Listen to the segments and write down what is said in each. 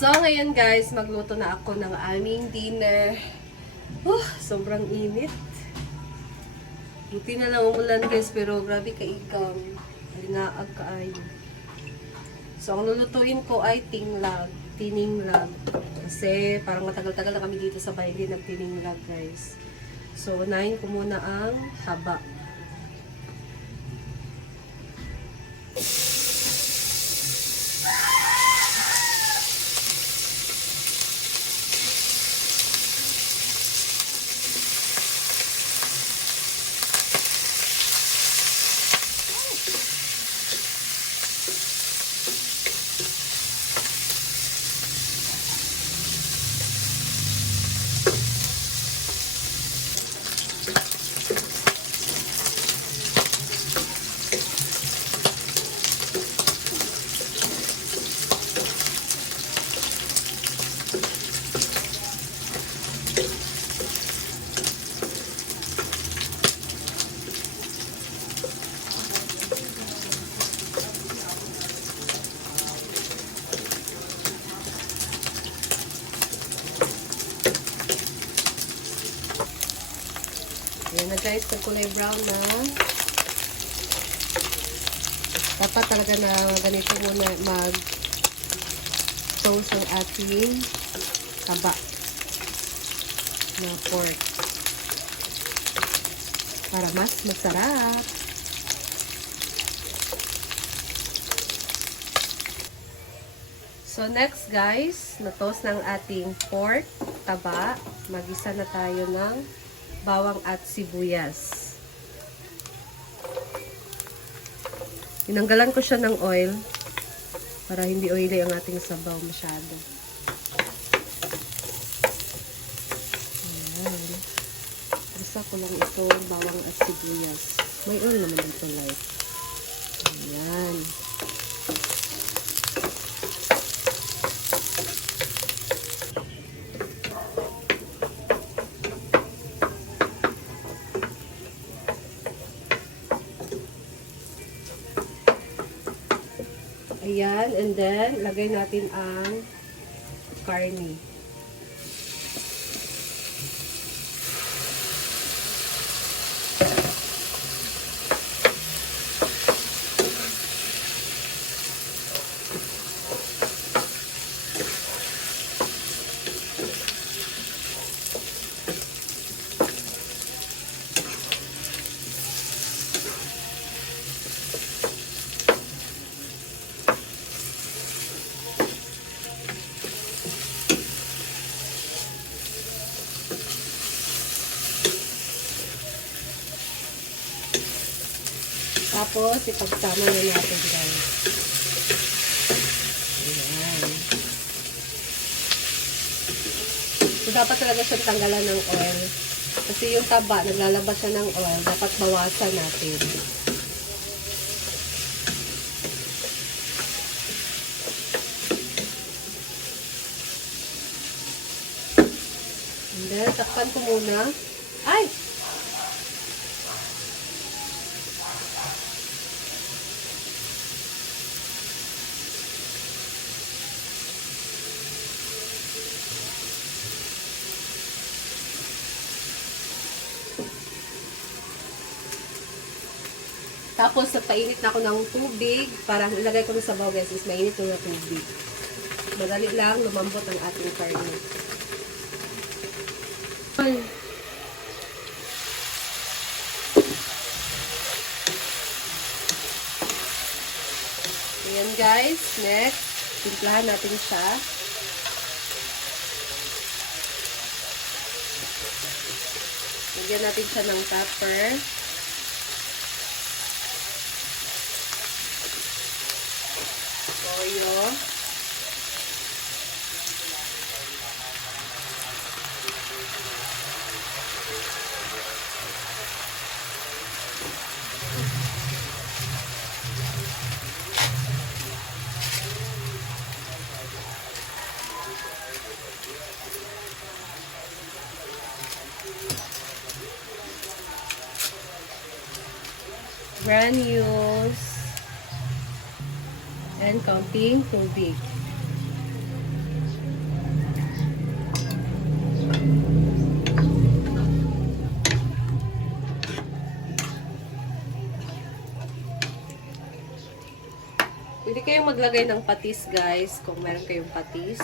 So, ngayon guys, magluto na ako ng aming dinner. Sobrang init. Buti na lang umulan guys, pero grabe kaigam. Halinaag kaayo. So, ang lulutuin ko ay tininglag. Kasi parang matagal-tagal na kami dito sa bahay din nagtininglag guys. So, unahin ko muna ang haba. Ayan na guys, kulay brown na. Dapat talaga na ganito muna mag-toast ang ating taba na pork. Para mas masarap. So next guys, na-toast ng ating pork taba. Mag-isa na tayo ng bawang at sibuyas. Tinanggalan ko siya ng oil para hindi oily ang ating sabaw masyado. Ayan. Isa ko lang ito, bawang at sibuyas. May oil naman dito light. Ayan. Ayan, and then, lagay natin ang karne. Tapos, ipagsama na natin guys. Ayan. So, dapat talaga siyang tanggalan ng oil. Kasi yung taba, naglalabas siya ng oil. Dapat bawasan natin. And then, takpan ko muna. Ay! Tapos, nagpainit na ako ng tubig. Parang ilagay ko na sa baw guys, is mainit ko na tubig. Madali lang, lumambot ang ating karne. Ayan guys, next, timplahan natin siya. Lagyan natin siya ng pepper. Toyo. Granules. And kaunting tubig. kayong maglagay ng patis, guys, kung meron kayong patis.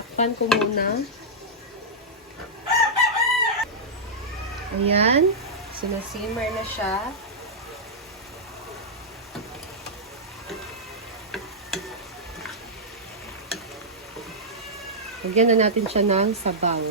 Takpan ko muna. Ayan. Sinasimmer na siya. Lagyan na natin siya ng sabaw.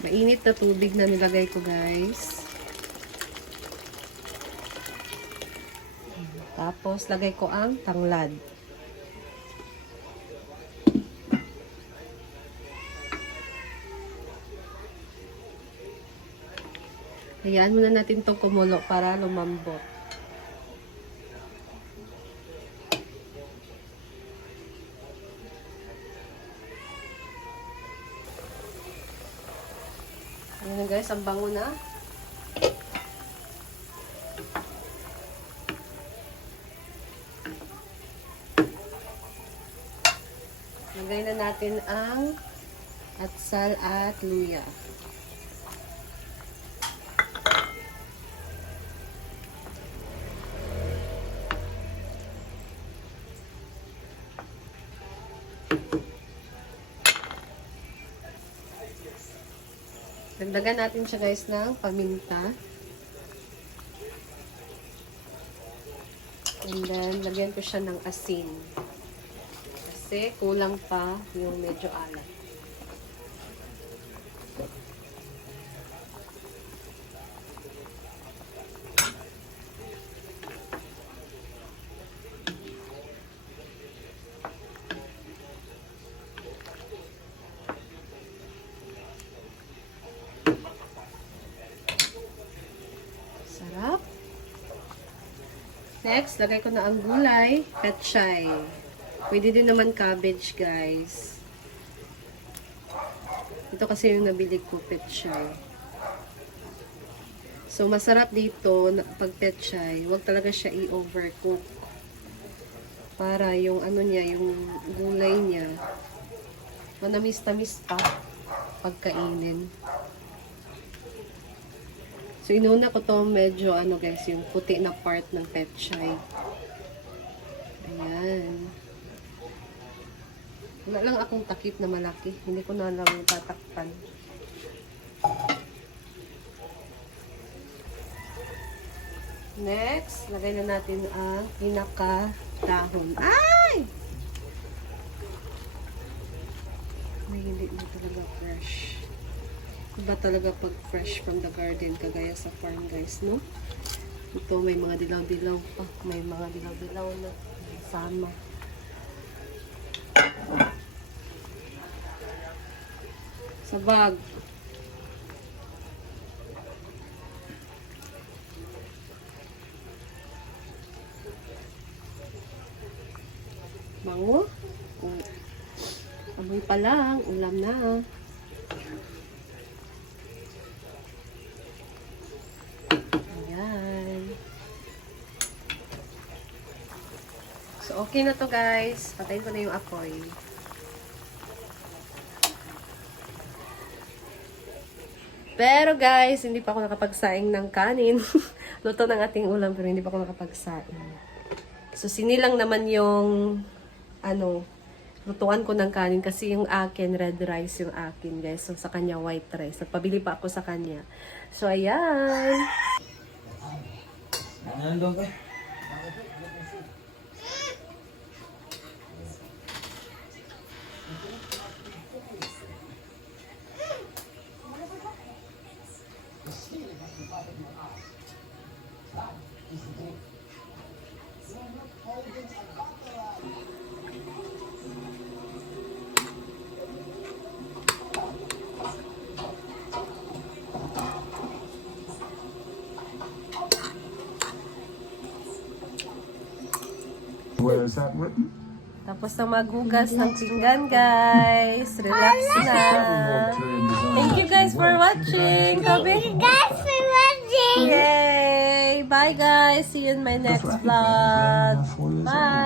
Mainit na tubig na nilagay ko, guys. Tapos, lagay ko ang tanglad. Hayaan muna natin itong kumulo para lumambot. Ayan na, guys, ang bango na. Lagay na natin ang atsal at luya. Dagdagan natin siya, guys, ng paminta. And then, lagyan ko siya ng asin. Kasi kulang pa yung medyo alat. Sarap. Next, lagay ko na ang gulay, petchay. Pwede din naman cabbage, guys. Ito kasi yung nabili ko, petchay. So, masarap dito, pag petchay, huwag talaga siya i-overcook. Para yung ano niya, yung gulay niya, manamis-tamis pa pagkainin. So, inuna ko to medyo, ano guys, yung puti na part ng petchay. Ayan. Wala lang akong takip na malaki. Hindi ko na lang tatakpan. Next, lagay na natin ang pinaka-dahon. Ay! May hindi na talaga fresh. Iba talaga pag fresh from the garden, kagaya sa farm, guys, no? Ito, may mga dilaw-dilaw pa. May mga dilaw-dilaw na sama. Sa bag. Bango. Amoy pa lang. Ulam na. Ayan. So, okay na to, guys. Patayin ko na yung apoy. Pero guys, hindi pa ako nakapagsaing ng kanin. Luto ng ating ulam pero hindi pa ako nakapagsaing. So sinilang naman yung lutuan ko ng kanin kasi yung akin red rice yung akin, guys. So sa kanya white rice. Nagpabili pa ako sa kanya. So ayan. Nandun ka? Where is that written? Tapos na maghugas ng pinggan, guys. Relax na. Thank you guys for watching. Thank you guys for watching. Yay! Bye guys! See you in my next vlog! Bye!